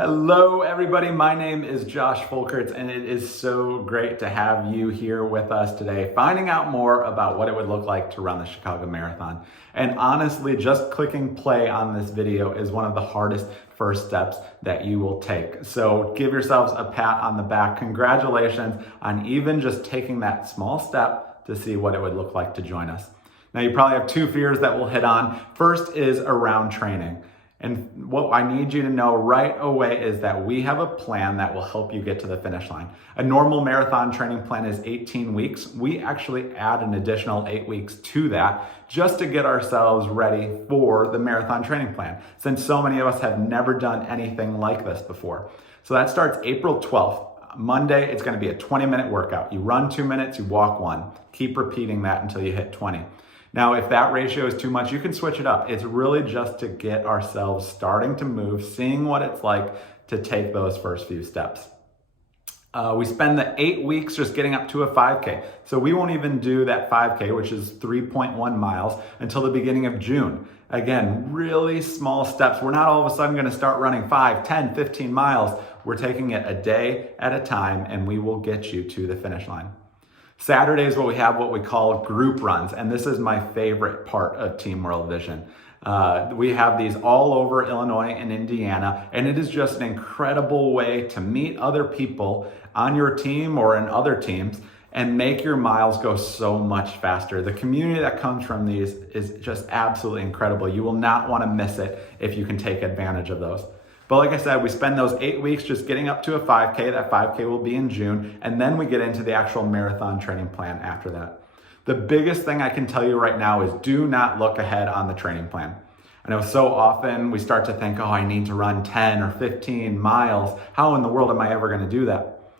Hello everybody, my name is Josh Folkerts and it is so great to have you here with us today, finding out more about what it would look like to run the Chicago Marathon. And honestly, just clicking play on this video is one of the hardest first steps that you will take. So give yourselves a pat on the back. Congratulations on even just taking that small step to see what it would look like to join us. Now you probably have two fears that we'll hit on. First is around training. And what I need you to know right away is that we have a plan that will help you get to the finish line. A normal marathon training plan is 18 weeks. We actually add an additional 8 weeks to that just to get ourselves ready for the marathon training plan, since so many of us have never done anything like this before. So that starts April 12th. Monday, it's going to be a 20-minute workout. You run 2 minutes, you walk 1. Keep repeating that until you hit 20. Now, if that ratio is too much, you can switch it up. It's really just to get ourselves starting to move, seeing what it's like to take those first few steps. We spend the 8 weeks just getting up to a 5K. So we won't even do that 5K, which is 3.1 miles, until the beginning of June. Again, really small steps. We're not all of a sudden going to start running 5, 10, 15 miles. We're taking it a day at a time, and we will get you to the finish line. Saturday is what we call group runs, and this is my favorite part of Team World Vision. We have these all over Illinois and Indiana, and it is just an incredible way to meet other people on your team or in other teams and make your miles go so much faster. The community that comes from these is just absolutely incredible. You will not want to miss it if you can take advantage of those. But like I said, we spend those 8 weeks just getting up to a 5K. That 5K will be in June. And then we get into the actual marathon training plan after that. The biggest thing I can tell you right now is do not look ahead on the training plan. I know so often we start to think, oh, I need to run 10 or 15 miles. How in the world am I ever going to do that?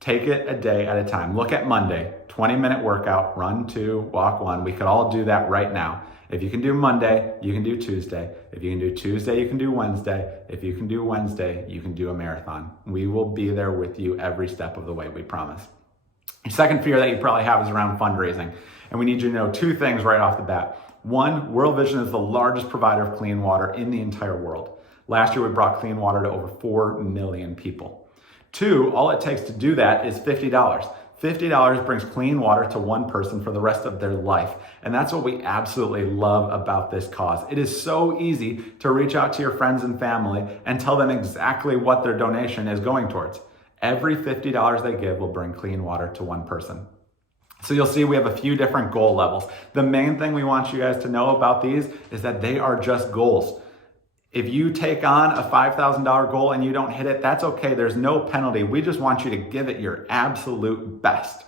Take it a day at a time. Look at Monday, 20-minute workout, run 2, walk 1. We could all do that right now. If you can do Monday, you can do Tuesday. If you can do Tuesday, you can do Wednesday. If you can do Wednesday, you can do a marathon. We will be there with you every step of the way, we promise. The second fear that you probably have is around fundraising. And we need you to know 2 things right off the bat. 1, World Vision is the largest provider of clean water in the entire world. Last year, we brought clean water to over 4 million people. 2, all it takes to do that is $50. $50 brings clean water to one person for the rest of their life. And that's what we absolutely love about this cause. It is so easy to reach out to your friends and family and tell them exactly what their donation is going towards. Every $50 they give will bring clean water to one person. So you'll see we have a few different goal levels. The main thing we want you guys to know about these is that they are just goals. If you take on a $5,000 goal and you don't hit it, that's okay. There's no penalty. We just want you to give it your absolute best.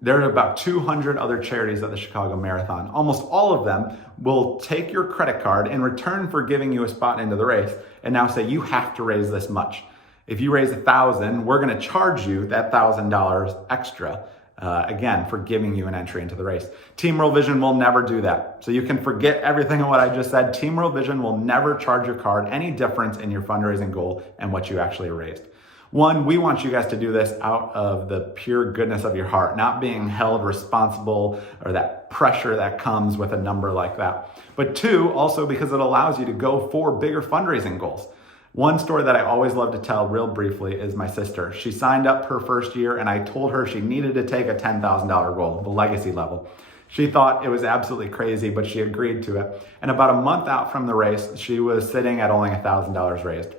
There are about 200 other charities at the Chicago Marathon. Almost all of them will take your credit card in return for giving you a spot into the race and now say you have to raise this much. If you raise $1,000, we're going to charge you that $1,000 extra. Again, for giving you an entry into the race. Team World Vision will never do that. So you can forget everything of what I just said. Team World Vision will never charge your card any difference in your fundraising goal and what you actually raised. 1, we want you guys to do this out of the pure goodness of your heart, not being held responsible or that pressure that comes with a number like that. But 2, also because it allows you to go for bigger fundraising goals. One story that I always love to tell real briefly is my sister. She signed up her first year and I told her she needed to take a $10,000 goal, the legacy level. She thought it was absolutely crazy, but she agreed to it. And about a month out from the race, she was sitting at only $1,000 raised.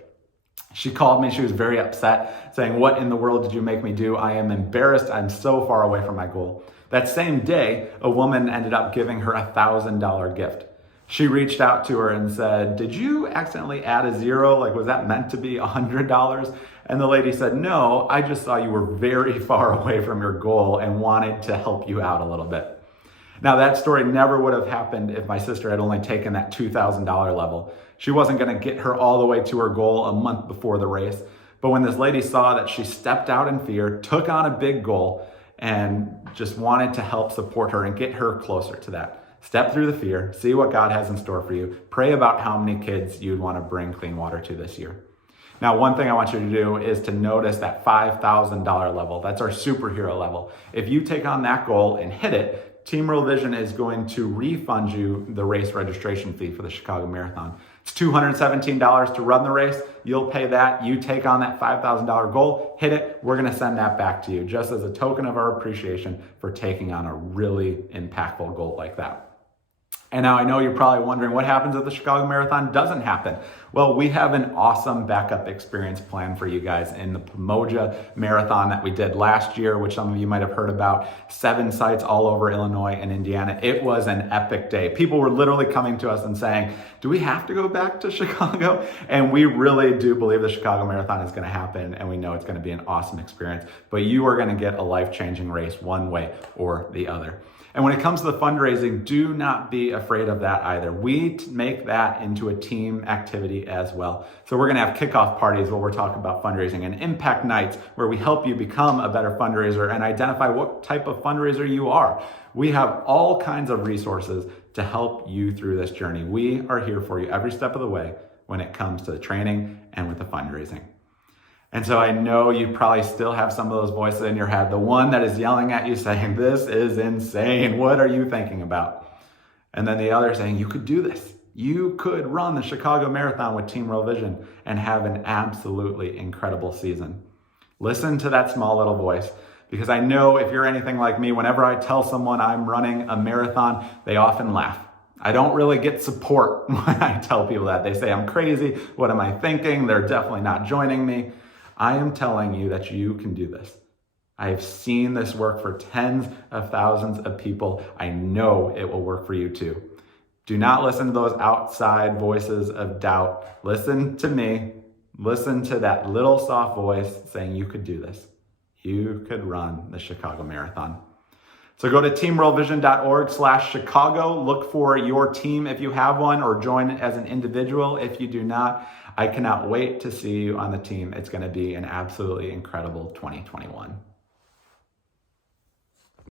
She called me, she was very upset, saying, "What in the world did you make me do? I am embarrassed, I'm so far away from my goal." That same day, a woman ended up giving her a $1,000 gift. She reached out to her and said, "Did you accidentally add a 0? Like, was that meant to be $100? And the lady said, "No, I just saw you were very far away from your goal and wanted to help you out a little bit." Now, that story never would have happened if my sister had only taken that $2,000 level. She wasn't going to get her all the way to her goal a month before the race. But when this lady saw that she stepped out in fear, took on a big goal, and just wanted to help support her and get her closer to that. Step through the fear, see what God has in store for you. Pray about how many kids you'd want to bring clean water to this year. Now, one thing I want you to do is to notice that $5,000 level. That's our superhero level. If you take on that goal and hit it, Team World Vision is going to refund you the race registration fee for the Chicago Marathon. It's $217 to run the race. You'll pay that. You take on that $5,000 goal, hit it. We're going to send that back to you just as a token of our appreciation for taking on a really impactful goal like that. And now I know you're probably wondering what happens if the Chicago Marathon doesn't happen. Well, we have an awesome backup experience plan for you guys in the Pomoja Marathon that we did last year, which some of you might have heard about. 7 sites all over Illinois and Indiana. It was an epic day. People were literally coming to us and saying, do we have to go back to Chicago? And we really do believe the Chicago Marathon is going to happen, and we know it's going to be an awesome experience. But you are going to get a life-changing race one way or the other. And when it comes to the fundraising, do not be afraid of that either. We make that into a team activity as well. So we're gonna have kickoff parties where we're talking about fundraising, and impact nights where we help you become a better fundraiser and identify what type of fundraiser you are. We have all kinds of resources to help you through this journey. We are here for you every step of the way when it comes to the training and with the fundraising. And so I know you probably still have some of those voices in your head. The one that is yelling at you saying, this is insane. What are you thinking about? And then the other saying, you could do this. You could run the Chicago Marathon with Team Real Vision and have an absolutely incredible season. Listen to that small little voice, because I know if you're anything like me, whenever I tell someone I'm running a marathon, they often laugh. I don't really get support when I tell people that. They say I'm crazy. What am I thinking? They're definitely not joining me. I am telling you that you can do this. I have seen this work for tens of thousands of people. I know it will work for you too. Do not listen to those outside voices of doubt. Listen to me. Listen to that little soft voice saying you could do this. You could run the Chicago Marathon. So go to teamrealvision.org/Chicago. Look for your team if you have one, or join as an individual if you do not. I cannot wait to see you on the team. It's going to be an absolutely incredible 2021.